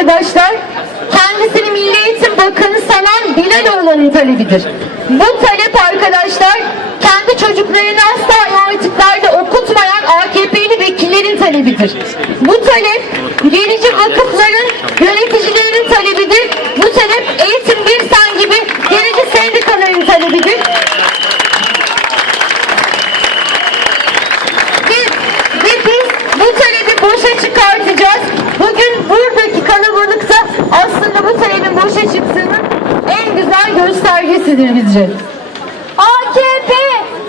arkadaşlar kendisini Milli Eğitim Bakanı sanan Bileloğlu'nun talebidir. Bu talep arkadaşlar kendi çocuklarını asla imam okutmayan AKP'li vekillerin talebidir. Bu talep gerici vakıfların yöneticilerinin talebidir. Bu talep Eğitim Birsen gibi gerici sendikaların talebidir. Biz, ve biz bu talebi boşa çıkartacağız. Bugün buradaki kalabalıkta aslında bu talebin boşa çıktığının en güzel göstergesidir bizce. AKP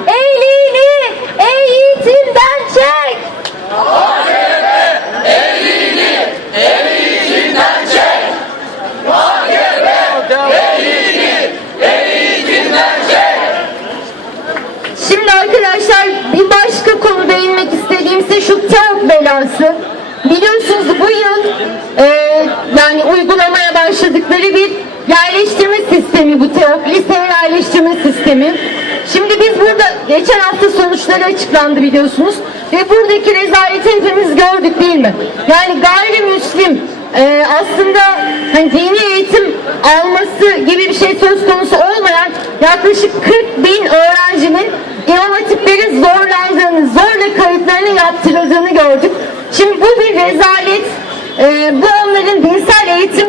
elini eğitimden çek. Şimdi arkadaşlar bir başka konu değinmek istediğimse şu TEOK belası. Biliyorsunuz bu yıl e, yani uygulamaya başladıkları bir yerleştirme sistemi bu lise yerleştirme sistemi. Şimdi biz burada geçen hafta sonuçları açıklandı biliyorsunuz ve buradaki rezaleti hepimiz gördük değil mi? Yani gayrimüslim e, aslında hani dini eğitim alması gibi bir şey söz konusu olmayan yaklaşık 40 bin öğrencinin İmam hatipleri zorlandığını, zorla kayıtlarını yaptırıldığını gördük. Şimdi bu bir rezalet. Ee, bu onların dinsel eğitim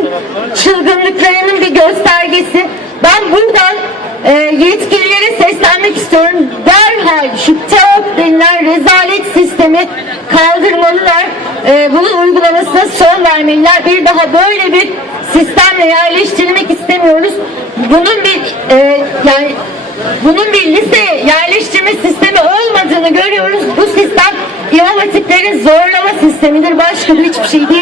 yetkililere seslenmek istiyorum. Derhal şu TEOK denilen rezalet sistemi kaldırmalılar. Ee, bunun uygulamasına son vermeliler. Bir daha böyle bir sistemle yerleştirilmek istemiyoruz. Bunun bir e, yani bunun bir lise yerleştirme sistemi olmadığını görüyoruz. Bu sistem İmam Hatiplerin zorlama sistemidir. Başka hiçbir şey. Çöpe